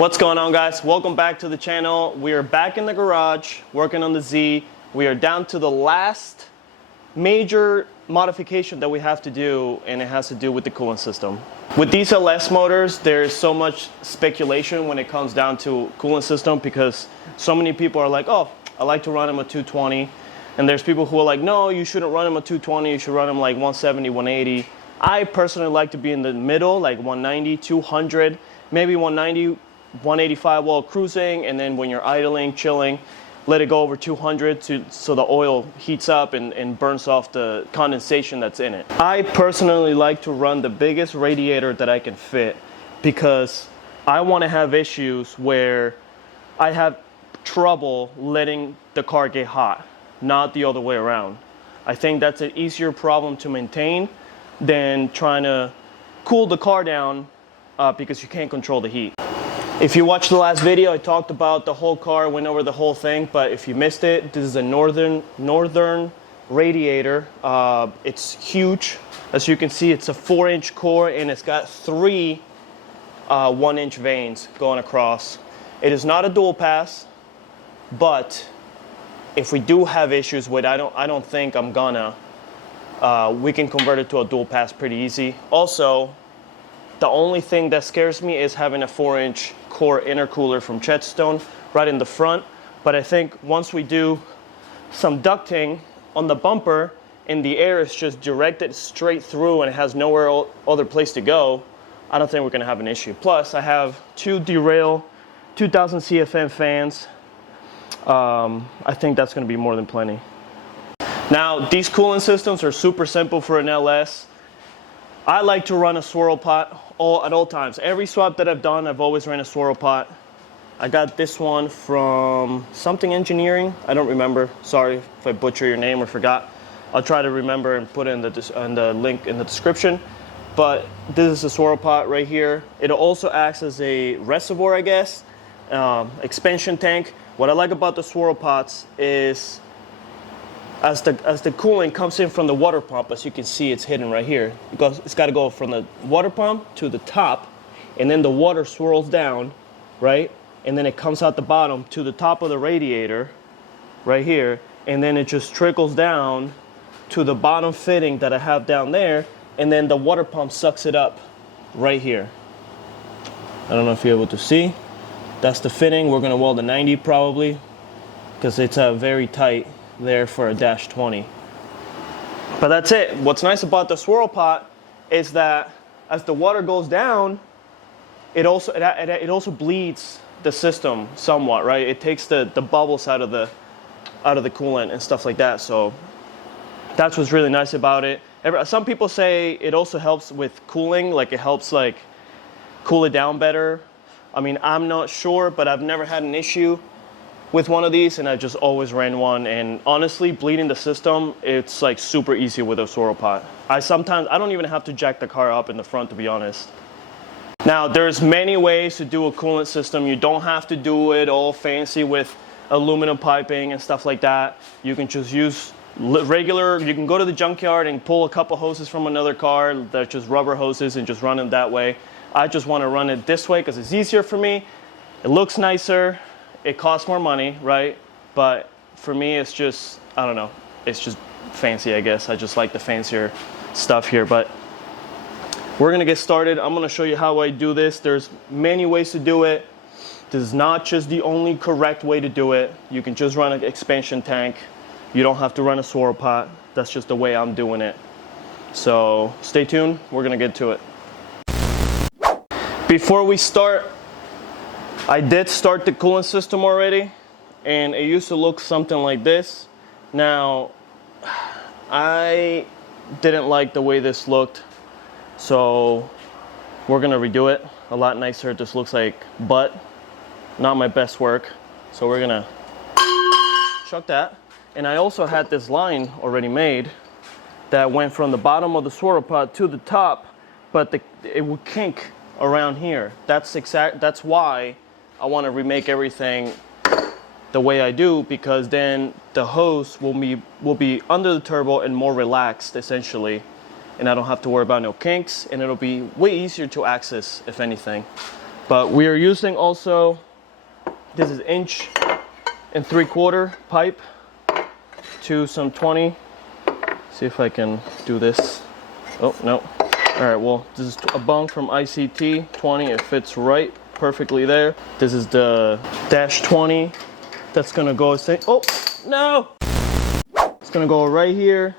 What's going on, guys? Welcome back to the channel. We are back in the garage working on the Z. We are down to the last major modification that we have to do, and it has to do with the coolant system. With these LS motors, there's so much speculation when it comes down to coolant system, because so many people are like, oh, I like to run them at 220. And there's people who are like, no, you shouldn't run them at 220, you should run them like 170, 180. I personally like to be in the middle, like 190, 200, maybe 190, 185 while cruising, and then when you're idling, chilling, let it go over 200 so the oil heats up and burns off the condensation that's in it. I personally like to run the biggest radiator that I can fit, because I want to have issues where I have trouble letting the car get hot, not the other way around. I think that's an easier problem to maintain than trying to cool the car down because you can't control the heat. If you watched the last video, I talked about the whole car, went over the whole thing, but if you missed it, this is a northern radiator. It's huge. As you can see, it's a 4-inch core, and it's got 3 1-inch vanes going across. It is not a dual pass, but if we do have issues with, I don't think I'm gonna, we can convert it to a dual pass pretty easy. Also, the only thing that scares me is having a 4-inch core intercooler from Chetstone right in the front. But I think once we do some ducting on the bumper and the air is just directed straight through and it has nowhere other place to go, I don't think we're gonna have an issue. Plus, I have 2 derail 2000 CFM fans. I think that's gonna be more than plenty. Now, these cooling systems are super simple for an LS. I like to run a swirl pot at all times. Every swap that I've done, I've always ran a swirl pot. I got this one from something engineering. I don't remember. Sorry if I butcher your name or forgot. I'll try to remember and put it in the link in the description. But this is a swirl pot right here. It also acts as a reservoir, I guess, expansion tank. What I like about the swirl pots is as the coolant comes in from the water pump, as you can see, it's hidden right here. It's got to go from the water pump to the top, and then the water swirls down, right? And then it comes out the bottom to the top of the radiator, right here, and then it just trickles down to the bottom fitting that I have down there, and then the water pump sucks it up right here. I don't know if you're able to see. That's the fitting. We're going to weld a 90 probably, because it's very tight there for a -20. But that's it. What's nice about the swirl pot is that as the water goes down, it also bleeds the system somewhat, right? It takes the bubbles out of the coolant and stuff like that. So that's what's really nice about it. Some people say it also helps with cooling, like it helps like cool it down better. I mean, I'm not sure, but I've never had an issue with one of these, and I just always ran one. And honestly, bleeding the system, it's like super easy with a swirl pot. I don't even have to jack the car up in the front, to be honest. Now, there's many ways to do a coolant system. You don't have to do it all fancy with aluminum piping and stuff like that. You can just use regular, you can go to the junkyard and pull a couple hoses from another car that are just rubber hoses and just run them that way. I just want to run it this way because it's easier for me. It looks nicer. It costs more money, right? But for me, it's just, I don't know, it's just fancy, I guess. I just like the fancier stuff here. But we're gonna get started. I'm gonna show you how I do this. There's many ways to do it. This is not just the only correct way to do it. You can just run an expansion tank. You don't have to run a swirl pot. That's just the way I'm doing it. So stay tuned, we're gonna get to it. Before we start, I did start the coolant system already, and it used to look something like this. Now, I didn't like the way this looked, so we're gonna redo it. A lot nicer. This looks like butt. Not my best work, so we're gonna chuck that. And I also had this line already made that went from the bottom of the swirl pot to the top, but it would kink around here. That's why I want to remake everything the way I do, because then the hose will be under the turbo and more relaxed essentially, and I don't have to worry about no kinks, and it'll be way easier to access, if anything. But we are using also, this is 1.75" pipe to some 20. See if I can do this. Oh, no. All right, well, this is a bung from ICT 20. It fits right perfectly there. This is the dash 20. That's gonna go, oh, no! It's gonna go right here.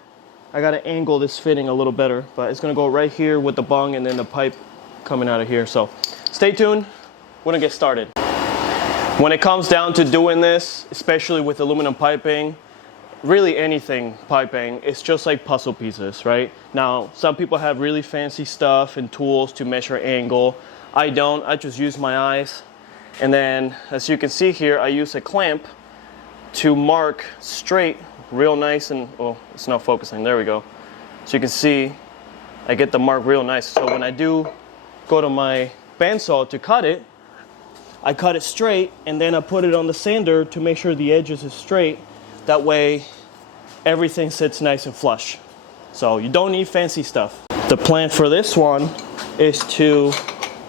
I gotta angle this fitting a little better, but it's gonna go right here with the bung and then the pipe coming out of here. So stay tuned, we're gonna get started. When it comes down to doing this, especially with aluminum piping, really anything piping, it's just like puzzle pieces, right? Now, some people have really fancy stuff and tools to measure angle. I don't, I just use my eyes. And then, as you can see here, I use a clamp to mark straight, real nice, and, oh, it's not focusing, there we go. So you can see, I get the mark real nice. So when I do go to my bandsaw to cut it, I cut it straight, and then I put it on the sander to make sure the edges is straight. That way, everything sits nice and flush. So you don't need fancy stuff. The plan for this one is to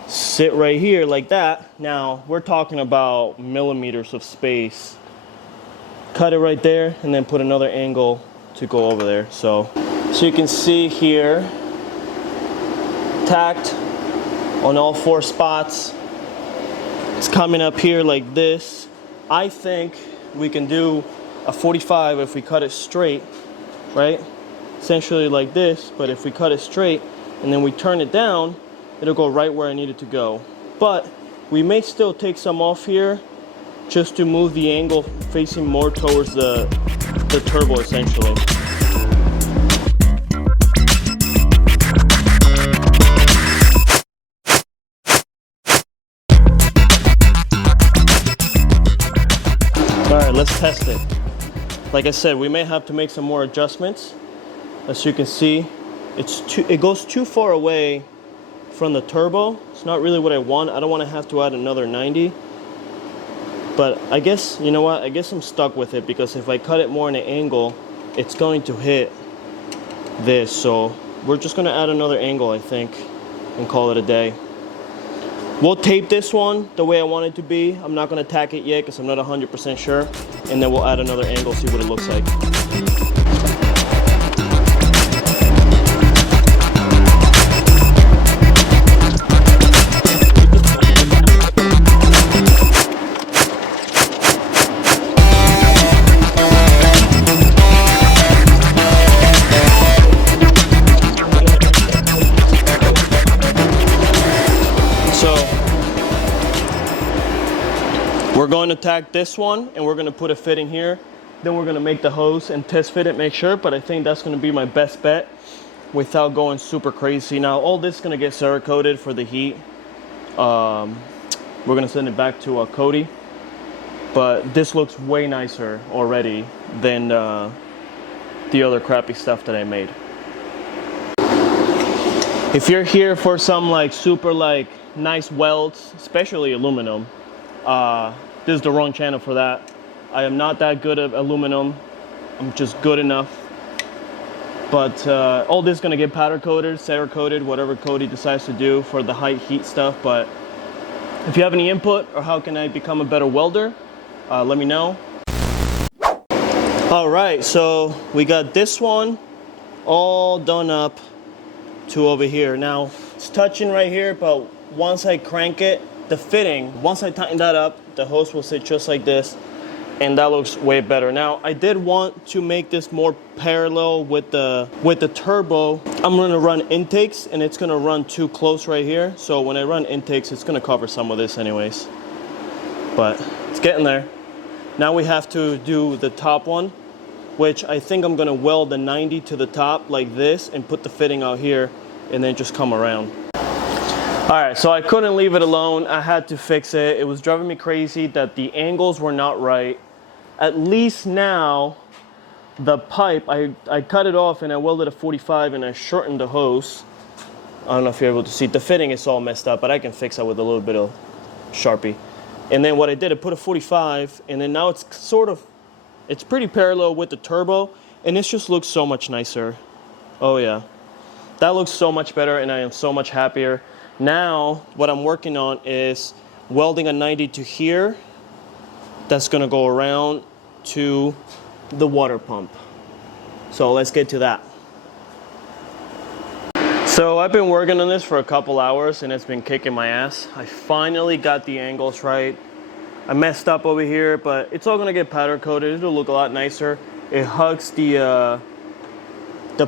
sit right here like that. Now, we're talking about millimeters of space. Cut it right there, and then put another angle to go over there. So you can see here, tacked on all 4 spots. It's coming up here like this. I think we can do a 45 if we cut it straight, right? Essentially like this, but if we cut it straight and then we turn it down, it'll go right where I need it to go. But we may still take some off here just to move the angle facing more towards the turbo, essentially. All right, let's test it. Like I said, we may have to make some more adjustments. As you can see, it goes too far away from the turbo. It's not really what I want. I don't want to have to add another 90. But I guess, you know what? I guess I'm stuck with it, because if I cut it more in an angle, it's going to hit this. So we're just going to add another angle, I think, and call it a day. We'll tape this one the way I want it to be. I'm not going to tack it yet because I'm not 100% sure. And then we'll add another angle, see what it looks like. We're going to tack this one, and we're going to put a fitting here. Then we're going to make the hose and test fit it, make sure. But I think that's going to be my best bet without going super crazy. Now, all this is going to get Cerakoted for the heat. We're going to send it back to Cody. But this looks way nicer already than the other crappy stuff that I made. If you're here for some like super like nice welds, especially aluminum, this is the wrong channel for that. I am not that good at aluminum. I'm just good enough. But all this is going to get powder coated, Cerakoted, whatever Cody decides to do for the high heat stuff. But if you have any input or how can I become a better welder, let me know. All right, so we got this one all done up to over here. Now it's touching right here, but once I crank it, the fitting, once I tighten that up, the hose will sit just like this, and that looks way better. Now, I did want to make this more parallel with the turbo. I'm gonna run intakes, and it's gonna run too close right here. So when I run intakes, it's gonna cover some of this anyways. But it's getting there. Now we have to do the top one, which I think I'm gonna weld the 90 to the top like this and put the fitting out here and then just come around. All right, so I couldn't leave it alone. I had to fix it. It was driving me crazy that the angles were not right. At least now, the pipe, I cut it off and I welded a 45 and I shortened the hose. I don't know if you're able to see. The fitting is all messed up, but I can fix that with a little bit of Sharpie. And then what I did, I put a 45, and then now it's it's pretty parallel with the turbo, and this just looks so much nicer. Oh yeah, that looks so much better, and I am so much happier. Now, what I'm working on is welding a 90 to here. That's gonna go around to the water pump. So let's get to that. So I've been working on this for a couple hours and it's been kicking my ass. I finally got the angles right. I messed up over here, but it's all gonna get powder coated. It'll look a lot nicer. It hugs the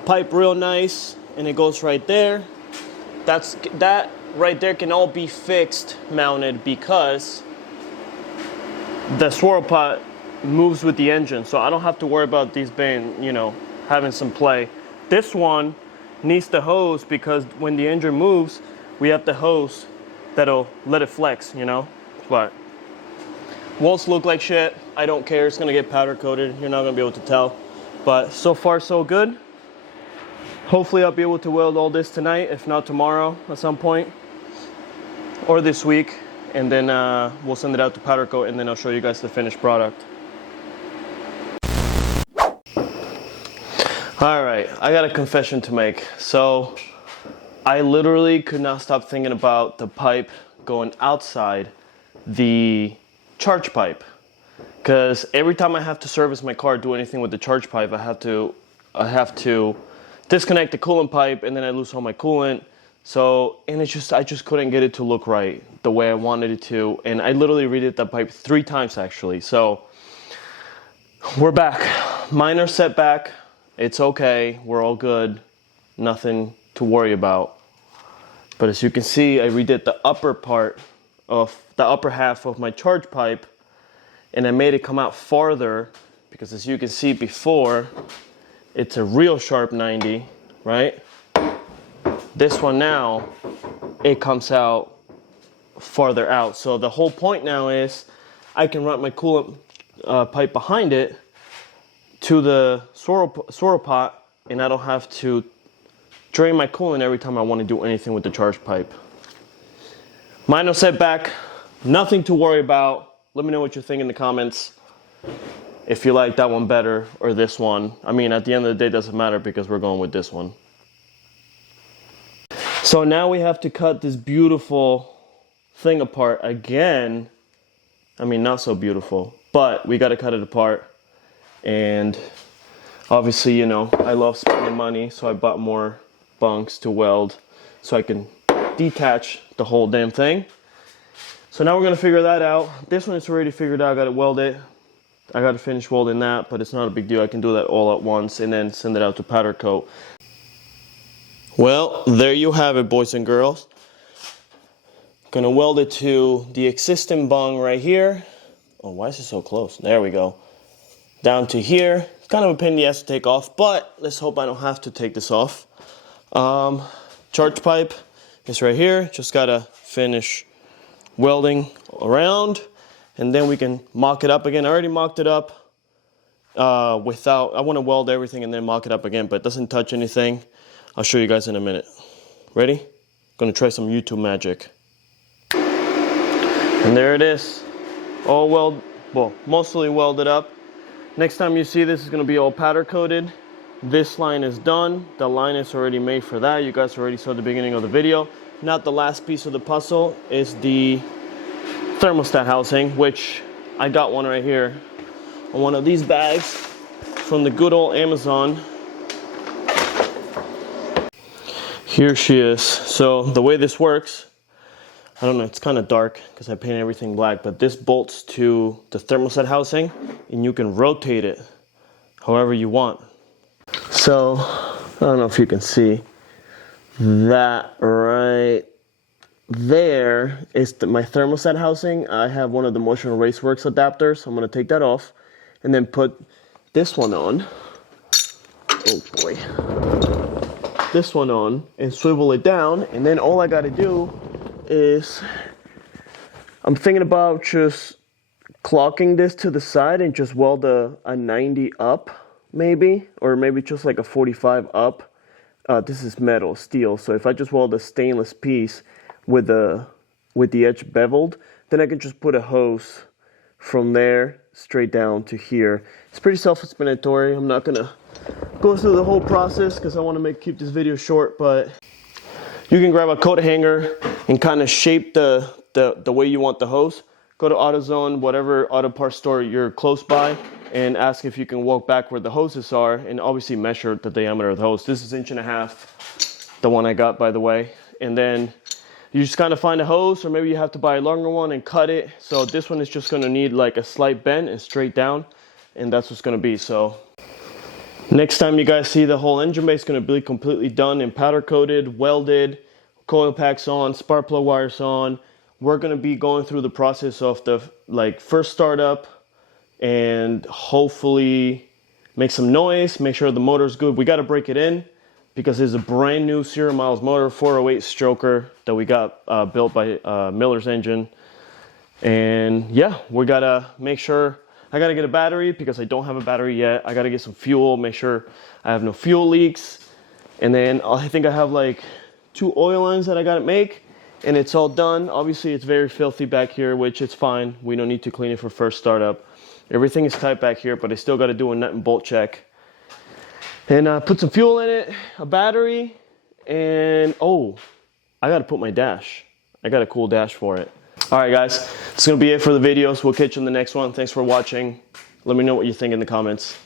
pipe real nice, and it goes right there. That right there can all be fixed, mounted, because the swirl pot moves with the engine, so I don't have to worry about these being, you know, having some play. This one needs the hose because when the engine moves, we have the hose that'll let it flex, you know. But walls look like shit. I don't care. It's gonna get powder coated. You're not gonna be able to tell. But so far, so good. Hopefully, I'll be able to weld all this tonight, if not tomorrow at some point, or this week. And then we'll send it out to powder coat, and then I'll show you guys the finished product. All right, I got a confession to make. So I literally could not stop thinking about the pipe going outside the charge pipe, because every time I have to service my car, do anything with the charge pipe, I have to disconnect the coolant pipe, and then I lose all my coolant. So, and I just couldn't get it to look right the way I wanted it to, and I literally redid the pipe 3 times actually. So we're back. Minor setback. It's okay. We're all good. Nothing to worry about. But as you can see, I redid the upper half of my charge pipe, and I made it come out farther because, as you can see before, it's a real sharp 90, right? This one now, it comes out farther out. So the whole point now is I can run my coolant pipe behind it to the swirl pot, and I don't have to drain my coolant every time I want to do anything with the charge pipe. Minor setback, nothing to worry about. Let me know what you think in the comments. If you like that one better or this one. I mean, at the end of the day, it doesn't matter because we're going with this one. So now we have to cut this beautiful thing apart again. I mean, not so beautiful, but we got to cut it apart. And obviously, you know, I love spending money, so I bought more bunks to weld so I can detach the whole damn thing. So now we're going to figure that out. This one is already figured out. I got to weld it. I got to finish welding that, but it's not a big deal. I can do that all at once and then send it out to powder coat. Well, there you have it, boys and girls. Gonna weld it to the existing bung right here. Oh, why is it so close? There we go. Down to here. It's kind of a pain in the ass to take off, but let's hope I don't have to take this off. Charge pipe is right here. Just gotta finish welding around, and then we can mock it up again. I already mocked it up I want to weld everything and then mock it up again, but it doesn't touch anything. I'll show you guys in a minute. Ready? Gonna try some YouTube magic. And there it is. All mostly welded up. Next time you see this, it's gonna be all powder coated. This line is done. The line is already made for that. You guys already saw the beginning of the video. Now the last piece of the puzzle is the thermostat housing, which I got one right here on one of these bags from the good old Amazon. Here she is. So the way this works, I don't know, it's kind of dark because I painted everything black, but this bolts to the thermostat housing and you can rotate it however you want. So, I don't know if you can see that right there is my thermostat housing. I have one of the Motion Raceworks adapters, so I'm going to take that off and then put this one on. Oh boy. This one on and swivel it down, and then all I got to do is, I'm thinking about just clocking this to the side and just weld a 90 up maybe, or maybe just like a 45 up. This is metal, steel, so if I just weld a stainless piece with the edge beveled, then I can just put a hose from there straight down to here. It's pretty self-explanatory. I'm not gonna go through the whole process because I want to keep this video short, but you can grab a coat hanger and kind of shape the way you want the hose, go to AutoZone, whatever auto parts store you're close by, and ask if you can walk back where the hoses are, and obviously measure the diameter of the hose. This is 1.5 inches, the one I got, by the way. And then you just kind of find a hose, or maybe you have to buy a longer one and cut it. So this one is just going to need like a slight bend and straight down, and that's what's going to be. So next time you guys see the whole engine bay is going to be completely done and powder coated, welded, coil packs on, spark plug wires on. We're going to be going through the process of the first startup, and hopefully make some noise, make sure the motor's good. We got to break it in because it's a brand new 0 miles motor, 408 stroker that we got built by Miller's Engine. And yeah, we got to make sure. I got to get a battery because I don't have a battery yet. I got to get some fuel, make sure I have no fuel leaks. And then I think I have like 2 oil lines that I got to make, and it's all done. Obviously it's very filthy back here, which it's fine. We don't need to clean it for first startup. Everything is tight back here, but I still got to do a nut and bolt check. And put some fuel in it, a battery, and oh, I got to put my dash. I got a cool dash for it. All right, guys, that's going to be it for the videos. We'll catch you in the next one. Thanks for watching. Let me know what you think in the comments.